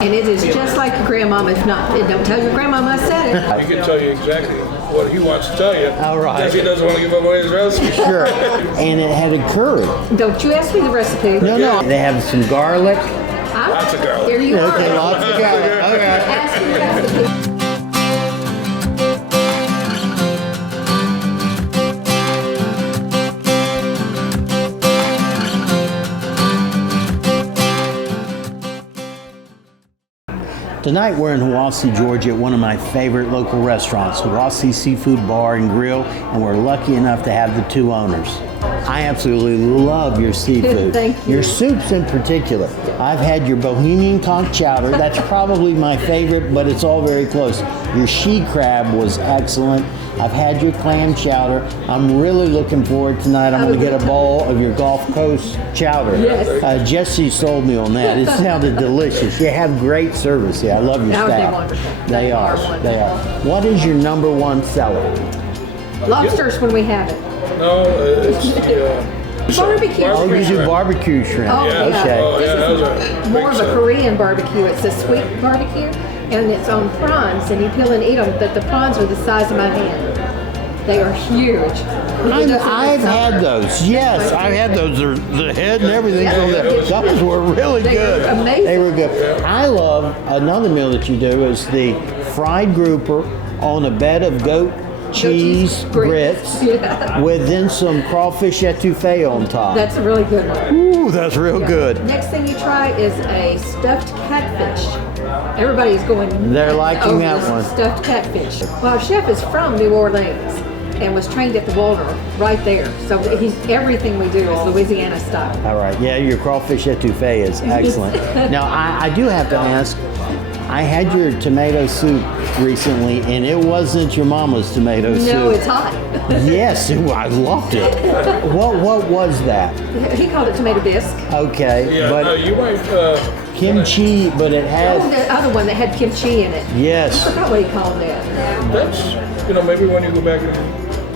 And it is just like your grandmama. If not, don't tell your grandmama I said it. He can tell you exactly what he wants to tell you. All right. Because he doesn't want to give away his recipe. Sure. And it had a curry. Don't you ask me the recipe. No. They have some garlic. Lots of garlic. Here you are. Okay, lots of garlic. Okay. Ask me the recipe. Tonight we're in Hiawassee, Georgia, at one of my favorite local restaurants, Hiawassee Seafood Bar and Grill, and we're lucky enough to have the two owners. I absolutely love your seafood. Thank you. Your soups in particular. I've had your Bohemian conch chowder. That's probably my favorite, but it's all very close. Your she crab was excellent. I've had your clam chowder. I'm really looking forward tonight. I'm going to get a bowl of your Gulf Coast chowder. Yes. Jesse sold me on that. It sounded delicious. You have great service here. I love your Aren't they staff. wonderful? They are. wonderful. They are. What is your number one seller? Lobsters when we have it. No, it's the... Barbecue Oh, you shrimp. do barbecue shrimp. Oh, yeah. Okay. Oh, yeah, This those is are more big of a stuff. Korean barbecue. It's a sweet barbecue, and it's on prawns, and you peel and eat them, but the prawns are the size of my hand. They are huge. I've had those. Yes, I've had those. They're the head and everything. So those were really They good. were amazing. They were good. I love another meal that you do is the fried grouper on a bed of goat cheese grits Yeah. with then some crawfish etouffee on top. That's a really good one. Ooh, that's real good. Next thing you try is a stuffed catfish. Everybody's going. They're liking over that this one. Stuffed catfish. Well, our chef is from New Orleans and was trained at the Waldorf right there. So everything we do is Louisiana style. All right. Yeah, your crawfish etouffee is excellent. Now, I do have to ask, I had your tomato soup recently, and it wasn't your mama's tomato soup. No, it's hot. Yes, I loved it. What was that? He called it tomato bisque. Okay, Yeah, no, but you might... kimchi, but it Oh, has, the other one that had kimchi in it. I yes, forgot what he called that. That's, maybe when you go back and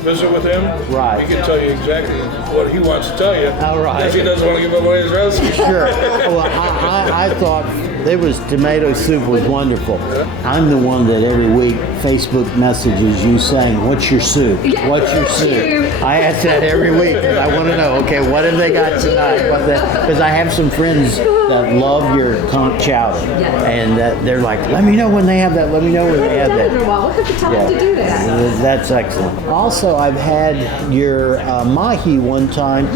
visit with him, Right. he can tell you exactly what he wants to tell you. All right. Because he doesn't want to give away his recipe. sure. Well, I thought it was tomato soup was wonderful. I'm the one that every week Facebook messages you saying, "What's your soup? What's your soup?" I ask that every week because I want to know. Okay, what have they got tonight? Because I have some friends that love your conch chowder, and they're like, "Let me know when they have that. Let me know when they have Done it in a that." while. We'll have to tell him to do that. That's excellent. Also, I've had your mahi one time.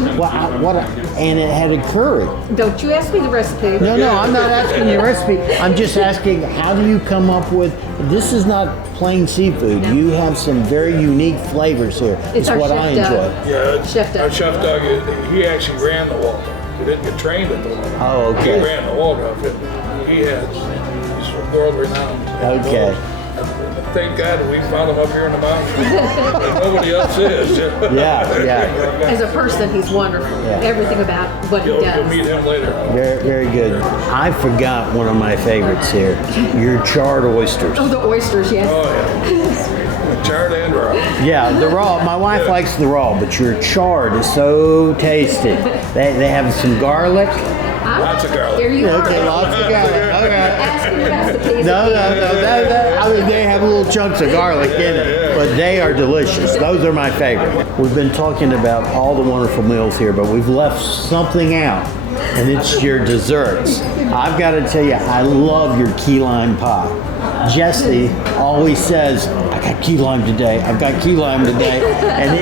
And it had a curry. Don't you ask me the recipe. No, I'm not asking your recipe. I'm just asking, how do you come up with, this is not plain seafood. No. You have some very unique flavors here. It's our what chef I Doug. enjoy. Yeah, Chef Doug. our chef Doug, he actually ran the Waldorf. He didn't get trained at the Waldorf. Oh, okay. He ran the Waldorf. He's world renowned. Okay. Thank God we found him up here in the mountains. Nobody else is. Yeah. As a person, he's wonderful. Yeah. Everything about what he You'll does. meet him later. Very, very good. I forgot one of my favorites here. Your charred oysters. Oh, the oysters, yes. Oh, yeah. Charred and raw. Yeah, the raw. My wife likes the raw, but your charred is so tasty. They have some garlic. Lots of garlic. Here you are. Okay, lots of garlic. Okay. Ask me recipes. No. I mean, they have little chunks of garlic in it, but they are delicious. Those are my favorite. We've been talking about all the wonderful meals here, but we've left something out, and it's your desserts. I've got to tell you, I love your key lime pie. Jesse always says, "I got key lime today. I've got key lime today," and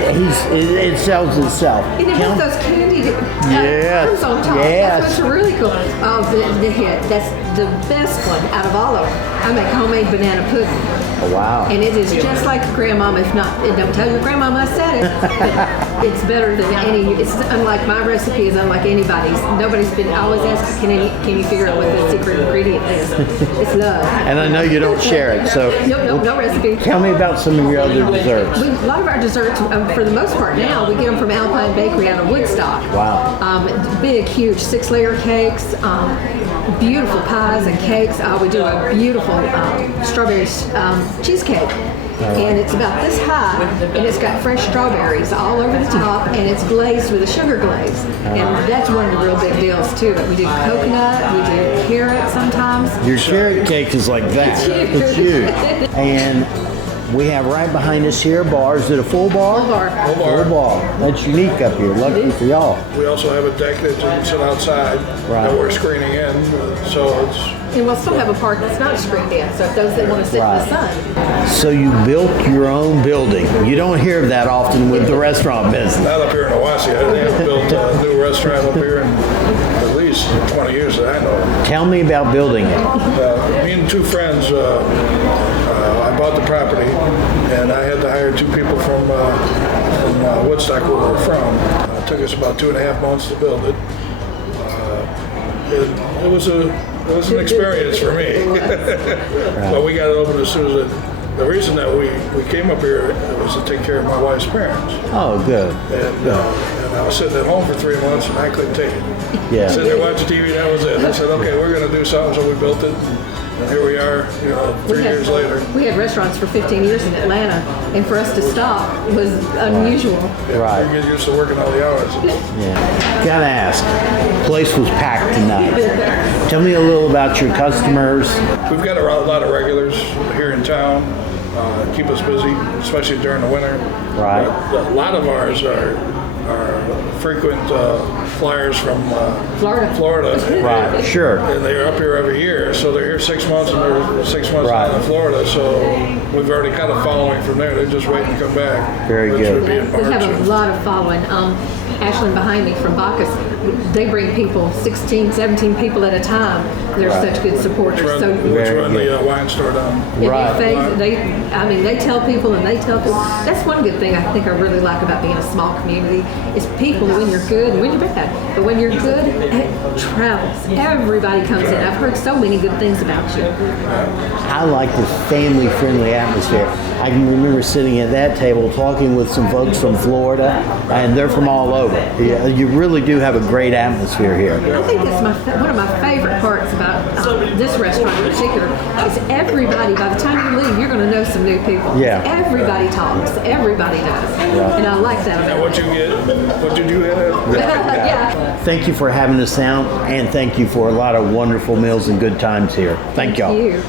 it sells itself. And it has those candied Yes. worms on top. Yes. That's what's really cool. Oh, the hit. That's the best one out of all of them. I make homemade banana pudding. Oh, wow. And it is just like your grandmama. If not, don't tell your grandmama I said it. But it's better than any. It's unlike my recipe is unlike anybody's. Nobody's been always asked, can you figure out what the secret ingredient is? It's love. And I know you don't share it, so No recipe. tell me about some of your other desserts. A lot of our desserts, for the most part now, we get them from Alpine Bakery out of Woodstock. Wow. Big, huge 6-layer cakes, beautiful pies and cakes. We do a beautiful strawberry cheesecake. And it's about this high, and it's got fresh strawberries all over the top, and it's glazed with a sugar glaze. And that's one of the real big deals too. We do coconut, we do carrot sometimes. Your carrot cake is like that. It's huge. And we have right behind us here bar. Is it a full bar? Full bar. Full bar. That's unique up here. Lucky for y'all. We also have a deck that you can sit outside Right. that we're screening in, so it's And we'll still have a part that's not screened in, so if those that want to sit in Right. the sun. So you built your own building. You don't hear of that often with the restaurant business. not up here in Hiawassee. They have built a new restaurant up here in at least 20 years that I know of. Tell me about building it. Me and two friends, I bought the property, and I had to hire two people from Woodstock, where we're from. It took us about 2.5 months to build it. It was an experience for me, but we got it open as soon as it. The reason that we came up here was to take care of my wife's parents, Oh, good. and I was sitting at home for 3 months, and I couldn't take it. Yeah. Sitting there watching TV, that was it. I said, okay, we're going to do something, so we built it. And here we are, 3 years later. We had restaurants for 15 years in Atlanta, and for us to stop was unusual. Right. You get used to working all the hours. Yeah. Gotta ask. Place was packed tonight. Tell me a little about your customers. We've got a lot of regulars here in town, keep us busy, especially during the winter. Right. A lot of ours are frequent flyers from Florida. Right. Sure. And they're up here every year, so they're here 6 months and they're 6 months Right. down in Florida. So we've already got a following from there. They're just waiting to come back. Very which good. would be in We have March. a lot of following. Ashlyn behind me from Bacchus, they bring people, 16, 17 people at a time. They're Right. such good supporters. Which So run the wine store down. and Right. they tell people and they tell people. That's one good thing I think I really like about being a small community is people when you're good and when you're bad. But when you're good, it travels. Everybody comes in. I've heard so many good things about you. I like the family-friendly atmosphere. I can remember sitting at that table talking with some folks from Florida, and they're from all over. Yeah, you really do have a great atmosphere here. I think it's one of my favorite parts about this restaurant in particular is everybody, by the time you leave, you're going to know some new people. Yeah. Everybody talks. Everybody does. Yeah. And I like that And about what did you get? it. Yeah. Thank you for having us out, and thank you for a lot of wonderful meals and good times here. Thank y'all. You.